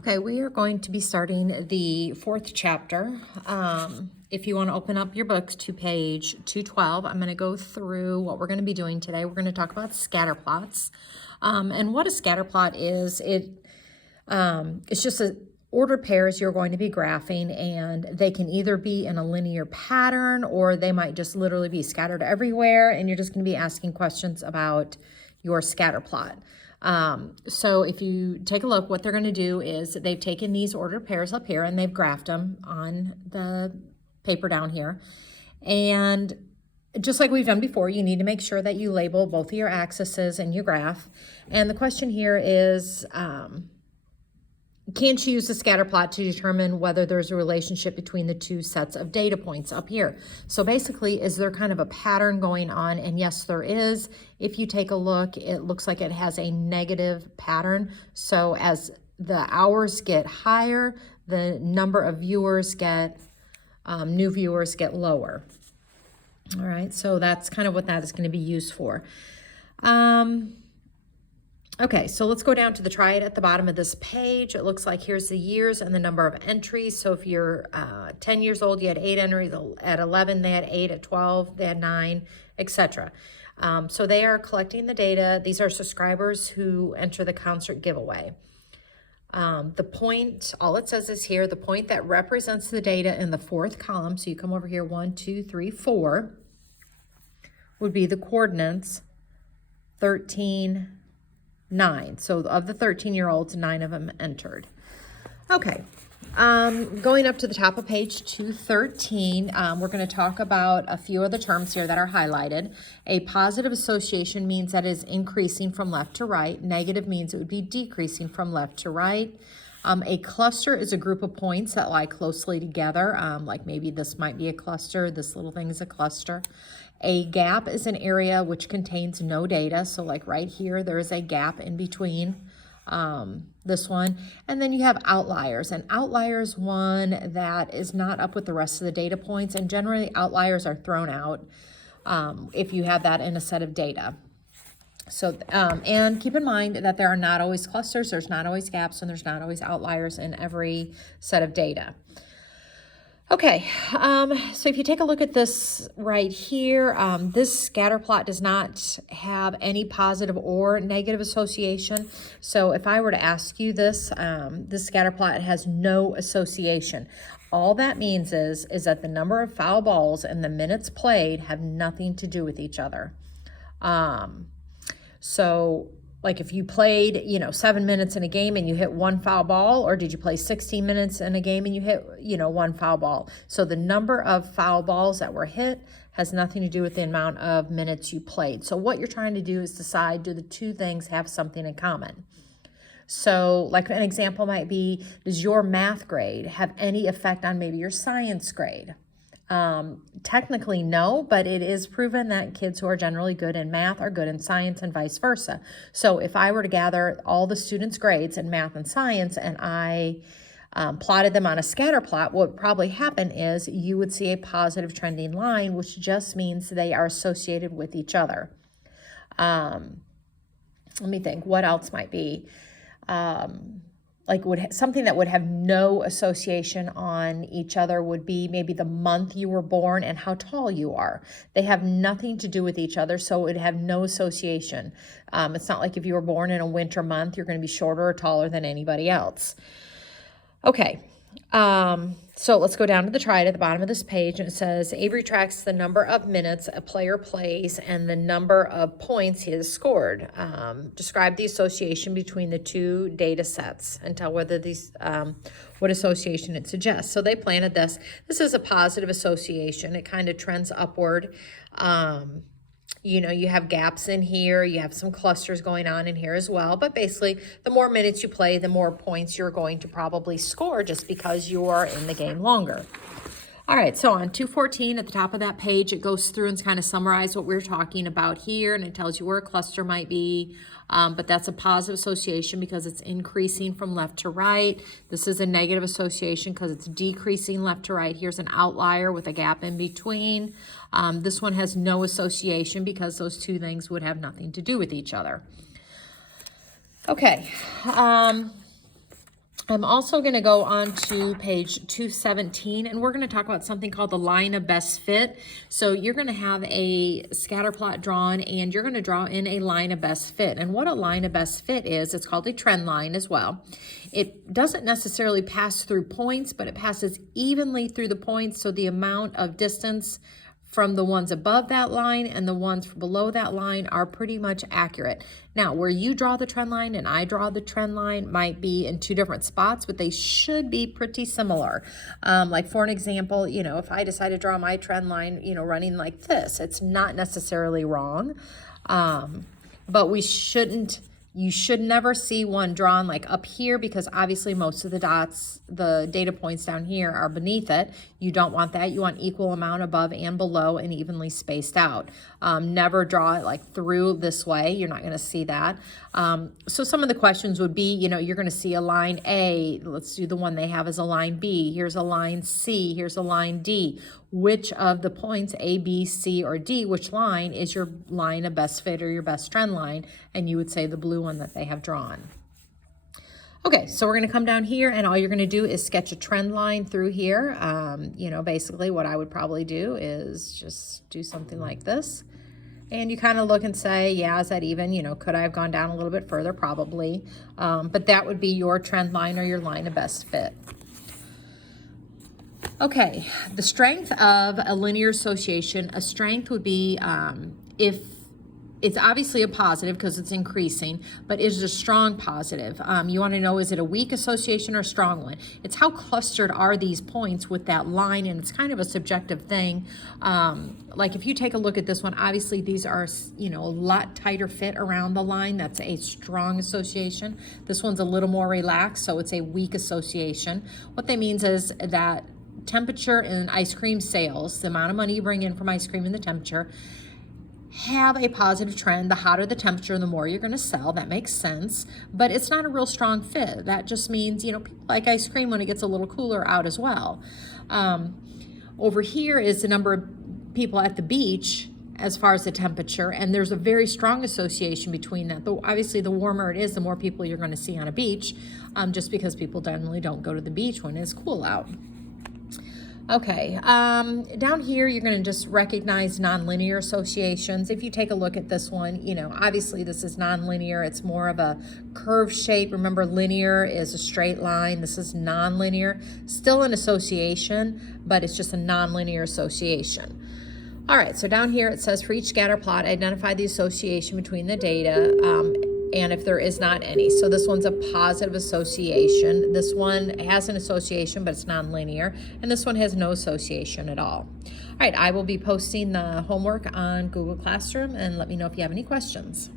Okay, we are going to be starting the fourth chapter. If you want to open up your books to page 212, I'm going to go through what we're going to be doing today. We're going to talk about scatter plots. And what a scatter plot is, it's just ordered pairs you're going to be graphing, and they can either be in a linear pattern or they might just literally be scattered everywhere, and you're just going to be asking questions about your scatter plot. So if you take a look, what they're going to do is they've taken these ordered pairs up here and they've graphed them on the paper down here. And just like we've done before, you need to make sure that you label both of your axes in your graph. And the question here is, can't you use the scatter plot to determine whether there's a relationship between the two sets of data points up here? So basically, is there kind of a pattern going on? And yes, there is. If you take a look, it looks like it has a negative pattern. So as the hours get higher, the number of viewers get, new viewers get lower. All right, so that's kind of what that is going to be used for. Okay, so let's go down to the triad at the bottom of this page. It looks like here's the years and the number of entries. So if you're 10 years old, you had 8 entries. At 11, they had 8. At 12, they had 9, etc. So they are collecting the data. These are subscribers who enter the concert giveaway. The point, all it says is here, the point that represents the data in the fourth column, so you come over here, 1, 2, 3, 4, would be the coordinates 13, 9. So of the 13-year-olds, 9 of them entered. Okay, going up to the top of page 213, we're going to talk about a few of the terms here that are highlighted. A positive association means that it is increasing from left to right. Negative means it would be decreasing from left to right. A cluster is a group of points that lie closely together, like maybe this might be a cluster, this little thing is a cluster. A gap is an area which contains no data, so like right here, there is a gap in between this one. And then you have outliers, and outliers one that is not up with the rest of the data points, and generally outliers are thrown out if you have that in a set of data. So, and keep in mind that there are not always clusters, there's not always gaps, and there's not always outliers in every set of data. Okay, so if you take a look at this right here, this scatter plot does not have any positive or negative association. So if I were to ask you this, this scatter plot has no association. All that means is that the number of foul balls and the minutes played have nothing to do with each other. So like if you played, 7 minutes in a game and you hit 1 foul ball, or did you play 16 minutes in a game and you hit, 1 foul ball? So the number of foul balls that were hit has nothing to do with the amount of minutes you played. So what you're trying to do is decide, do the two things have something in common? So like an example might be, does your math grade have any effect on maybe your science grade? Technically no, but it is proven that kids who are generally good in math are good in science and vice versa. So if I were to gather all the students' grades in math and science and I plotted them on a scatter plot, what would probably happen is you would see a positive trending line, which just means they are associated with each other. Let me think, what else might be? Like something that would have no association on each other would be maybe the month you were born and how tall you are. They have nothing to do with each other, so it would have no association. It's not like if you were born in a winter month, you're going to be shorter or taller than anybody else. Okay, so let's go down to the triad at the bottom of this page, and it says Avery tracks the number of minutes a player plays and the number of points he has scored. Describe the association between the two data sets and tell whether these what association it suggests. So they planted this. This is a positive association. It kind of trends upward. You have gaps in here, you have some clusters going on in here as well, but basically the more minutes you play, the more points you're going to probably score just because you are in the game longer. All right, so on 214 at the top of that page, it goes through and kind of summarizes what we're talking about here, and it tells you where a cluster might be, but that's a positive association because it's increasing from left to right. This is a negative association because it's decreasing left to right. Here's an outlier with a gap in between. This one has no association because those two things would have nothing to do with each other. Okay. I'm also going to go on to page 217, and we're going to talk about something called the line of best fit. So you're going to have a scatter plot drawn, and you're going to draw in a line of best fit. And what a line of best fit is, it's called a trend line as well. It doesn't necessarily pass through points, but it passes evenly through the points, so the amount of distance from the ones above that line and the ones below that line are pretty much accurate. Now, where you draw the trend line and I draw the trend line might be in two different spots, but they should be pretty similar. Like for an example, you know, if I decide to draw my trend line, you know, running like this, it's not necessarily wrong, but you should never see one drawn like up here, because obviously most of the dots, the data points down here are beneath it. You don't want that. You want equal amount above and below and evenly spaced out. Never draw it like through this way. You're not going to see that. So some of the questions would be, you know, you're going to see a line A. Let's do the one they have as a line B. Here's a line C. Here's a line D. Which of the points A, B, C, or D, which line is your line of best fit or your best trend line? And you would say the blue one that they have drawn. Okay, so we're going to come down here, and all you're going to do is sketch a trend line through here. You know, basically what I would probably do is just do something like this. And you kind of look and say, yeah, is that even? You know, could I have gone down a little bit further? Probably. But that would be your trend line or your line of best fit. Okay, the strength of a linear association. A strength would be if it's obviously a positive because it's increasing, but is it a strong positive? You want to know, is it a weak association or a strong one? It's how clustered are these points with that line, and it's kind of a subjective thing. Like if you take a look at this one, obviously these are, you know, a lot tighter fit around the line. That's a strong association. This one's a little more relaxed, so it's a weak association. What that means is that temperature and ice cream sales, the amount of money you bring in from ice cream and the temperature, have a positive trend. The hotter the temperature, the more you're going to sell. That makes sense, but it's not a real strong fit. That just means, you know, people like ice cream when it gets a little cooler out as well. Over here is the number of people at the beach as far as the temperature, and there's a very strong association between that. Though obviously the warmer it is, the more people you're going to see on a beach, just because people generally don't go to the beach when it's cool out. Okay, down here, you're going to just recognize nonlinear associations. If you take a look at this one, you know, obviously this is nonlinear. It's more of a curved shape. Remember, linear is a straight line. This is nonlinear. Still an association, but it's just a nonlinear association. All right, so down here it says for each scatter plot, identify the association between the data and if there is not any. So this one's a positive association. This one has an association, but it's nonlinear. And this one has no association at all. All right, I will be posting the homework on Google Classroom, and let me know if you have any questions.